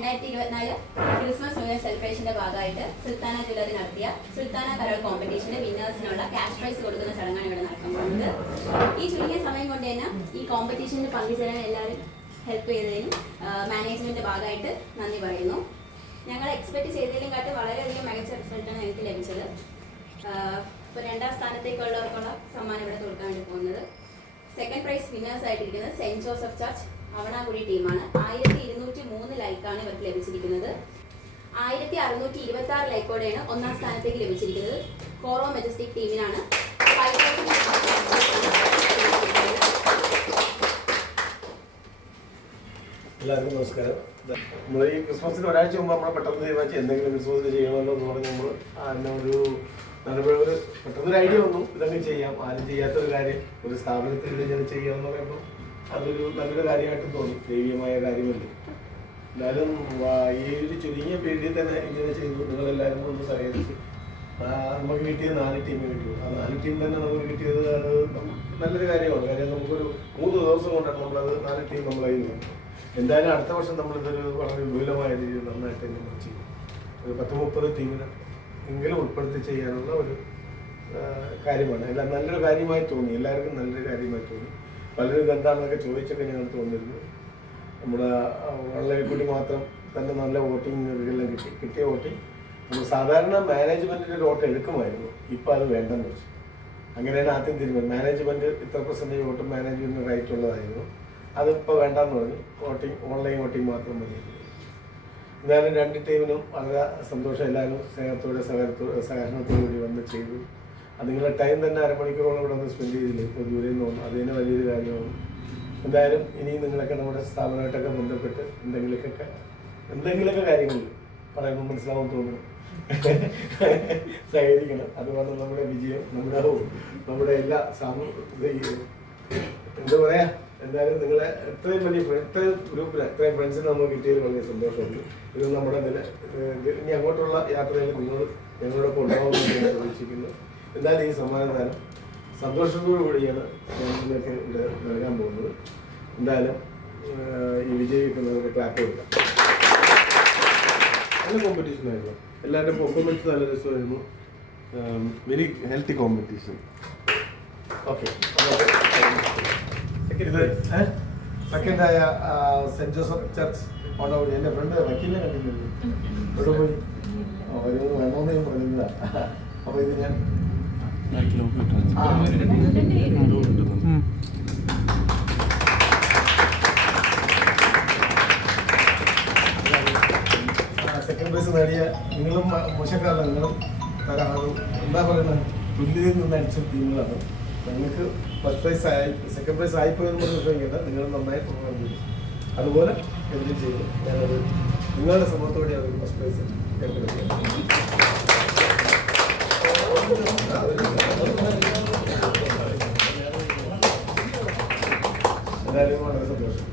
2024 Christmas new year സെലിബ്രേഷന്റെ ഭാഗമായിട്ട് Sultana jewellery നടത്തിയ Sultana Carol കോമ്പറ്റീഷന്റെ വിന്നേഴ്സിനുള്ള cash prize കൊടുക്കുന്ന ചടങ്ങാണ് ഇവിടെ നടക്കാൻ പോകുന്നത്. ഈ ചുരുങ്ങിയ സമയം കൊണ്ട് തന്നെ ഈ കോമ്പറ്റീഷനിൽ പങ്കുചേരാൻ എല്ലാവരും ഹെൽപ്പ് ചെയ്തതിനും മാനേജ്മെന്റിന്റെ ഭാഗമായിട്ട് നന്ദി പറയുന്നു. ഞങ്ങൾ എക്സ്പെക്ട് ചെയ്തതിലും കാട്ടി വളരെയധികം മികച്ച റിസൾട്ടാണ് എനിക്ക് ലഭിച്ചത്. ഇപ്പോൾ 2ാം സ്ഥാനത്തേക്കുള്ളവർക്കുള്ള സമ്മാനം ഇവിടെ കൊടുക്കാൻ വേണ്ടി പോകുന്നത്. സെക്കൻഡ് പ്രൈസ് വിന്നേഴ്സ് ആയിട്ടിരിക്കുന്നത് സെന്റ് ജോസഫ് ചർച്ച് അവണാകുടി ടീമാണ്. 1203 ലൈക്കാണ് ഇവർക്ക് ലഭിച്ചിരിക്കുന്നത്. 1626 ലൈക്കോടെയാണ് 1ാം സ്ഥാനത്തേക്ക് ലഭിച്ചിരിക്കുന്നത്. കോറോ മെജസ്റ്റിക് ടീമിനാണ് 5000. എല്ലാവർക്കും നമസ്കാരം. നമ്മൾ ഈ ക്രിസ്മസിന് ഒരാഴ്ച മുമ്പ് നമ്മൾ പെട്ടെന്ന് തീരുമാനിച്ച് എന്തെങ്കിലും ക്രിസ്മസിന് ചെയ്യണമല്ലോ എന്ന് പറഞ്ഞ് നമ്മൾ പെട്ടെന്നൊരു ഐഡിയ വന്നു, ഇതങ്ങ് ചെയ്യാം. ആരും ചെയ്യാത്തൊരു കാര്യം ഒരു സ്ഥാപനത്തിൽ ഇങ്ങനെ ചെയ്യാമെന്ന് പറയുമ്പോൾ അതൊരു നല്ലൊരു കാര്യമായിട്ട് തോന്നി. ദൈവീയമായ കാര്യമല്ലേ. എന്നാലും ഈ ഒരു ചുരുങ്ങിയ പീരീഡിൽ തന്നെ ഇങ്ങനെ ചെയ്തു. നിങ്ങളെല്ലാവരും ഒന്ന് സഹകരിച്ച് നമുക്ക് കിട്ടിയത് 4 ടീം കിട്ടിയത്. ആ 4 ടീം തന്നെ നമുക്ക് കിട്ടിയത് അത് നല്ലൊരു കാര്യമാണ്. കാര്യം നമുക്കൊരു 3 ദിവസം കൊണ്ടാണ് നമ്മളത് 4 ടീം നമ്മളതിൽ വന്നു. എന്തായാലും അടുത്ത വർഷം നമ്മളിതൊരു വളരെ വിപുലമായ രീതിയിൽ നന്നായിട്ട് നമ്മൾ ചെയ്യും. ഒരു 10-30 ടീമിനെ എങ്കിലും ഉൾപ്പെടുത്തി ചെയ്യാനുള്ള ഒരു കാര്യമാണ്. എല്ലാം നല്ലൊരു കാര്യമായി തോന്നി. എല്ലാവർക്കും നല്ലൊരു കാര്യമായി തോന്നി. പലരും എന്താണെന്നൊക്കെ ചോദിച്ചൊക്കെ ഞങ്ങൾ തോന്നിയിരുന്നു. നമ്മുടെ ഓൺലൈനിൽ കൂടി മാത്രം തന്നെ നല്ല വോട്ടിംഗ് എല്ലാം കിട്ടിയ വോട്ടിംഗ് നമ്മൾ സാധാരണ മാനേജ്മെൻറ്റിൻ്റെ ഒരു വോട്ട് എടുക്കുമായിരുന്നു. ഇപ്പോൾ അത് വേണ്ടെന്ന് വെച്ചു. അങ്ങനെയാണ് ആദ്യം തീരുമാനം. മാനേജ്മെൻറ്റ് ഇത്ര % വോട്ടും മാനേജ്മെൻറ്റിന് റൈറ്റ് ഉള്ളതായിരുന്നു. അതിപ്പോൾ വേണ്ടെന്ന് പറഞ്ഞു. ഓൺലൈൻ വോട്ടിംഗ് മാത്രം മതി. എന്തായാലും 2 ടീമിനും വളരെ സന്തോഷം. എല്ലാവരും സ്നേഹത്തോടെ സഹകരണത്തോടു കൂടി വന്ന് ചെയ്തു. അത് നിങ്ങളുടെ ടൈം തന്നെ 1/2 മണിക്കൂറോളം ഇവിടെ ഒന്ന് സ്പെൻഡ് ചെയ്തില്ലേ. ഇപ്പോൾ ദൂരെ നിന്ന് അത് തന്നെ വലിയൊരു കാര്യമാണ്. എന്തായാലും ഇനിയും നിങ്ങളൊക്കെ നമ്മുടെ സ്ഥാപനമായിട്ടൊക്കെ ബന്ധപ്പെട്ട് എന്തെങ്കിലുമൊക്കെ കാര്യങ്ങളിൽ പറയുമ്പോൾ മനസ്സിലാവും തോന്നുന്നു സഹകരിക്കണം. അതുപോലെ നമ്മുടെ വിജയം നമ്മുടെ എല്ലാ എന്താ പറയാ, എന്തായാലും നിങ്ങളെ എത്രയും ഗ്രൂപ്പിൽ എത്രയും ഫ്രണ്ട്സിന് നമുക്ക് കിട്ടിയതിൽ വളരെ സന്തോഷമുണ്ട്. ഇത് നമ്മുടെ ഇനി അങ്ങോട്ടുള്ള യാത്രയിൽ നിങ്ങൾ ഞങ്ങളോടൊപ്പം ഉണ്ടാവുമെന്ന് പ്രതീക്ഷിക്കുന്നു. എന്തായാലും ഈ സമ്മാനദാനം സന്തോഷത്തോടു കൂടിയാണ് ഞങ്ങളിലേക്ക് ഇവിടെ നൽകാൻ പോകുന്നത്. എന്തായാലും ഈ വിജയിക്കുന്നവർക്ക് ക്ലാപ്പ് കൊടുക്കാം. നല്ല കോമ്പറ്റീഷൻ ആയിരുന്നു. എല്ലാവരുടെ പെർഫോമൻസ് നല്ല രസമായിരുന്നു. Very healthy competition. ഓക്കെ, സെക്കൻഡായ സെന്റ് ജോസഫ് ചർച്ച് ഓണോടി എൻ്റെ ഫ്രണ്ട് വക്കീലിനെ കണ്ടിട്ടുണ്ട്. ഇവിടെ പോയി വേണമെന്ന് ഞാൻ പറഞ്ഞില്ല. അപ്പോൾ ഇത് ഞാൻ സെക്കൻഡ് പ്രൈസ് നേടിയ നിങ്ങളും മോശക്കാരാണ്. നിങ്ങളും എന്താ പറയുന്നത്, തുല്യതയിൽ നിന്ന് അടിച്ച ടീമുകളാണ്. നിങ്ങൾക്ക് ഫസ്റ്റ് പ്രൈസ് സെക്കൻഡ് പ്രൈസ് ആയിപ്പോയെന്ന് പറഞ്ഞ് വിഷമിക്കേണ്ട. നിങ്ങൾ നന്നായി പെർഫോം ചെയ്തു. അതുപോലെ എന്തും ചെയ്തു. ഞാനത് നിങ്ങളുടെ സമൂഹത്തോടെ അതൊരു ഫസ്റ്റ് പ്രൈസ് എല്ലാവരും വളരെ സന്തോഷം.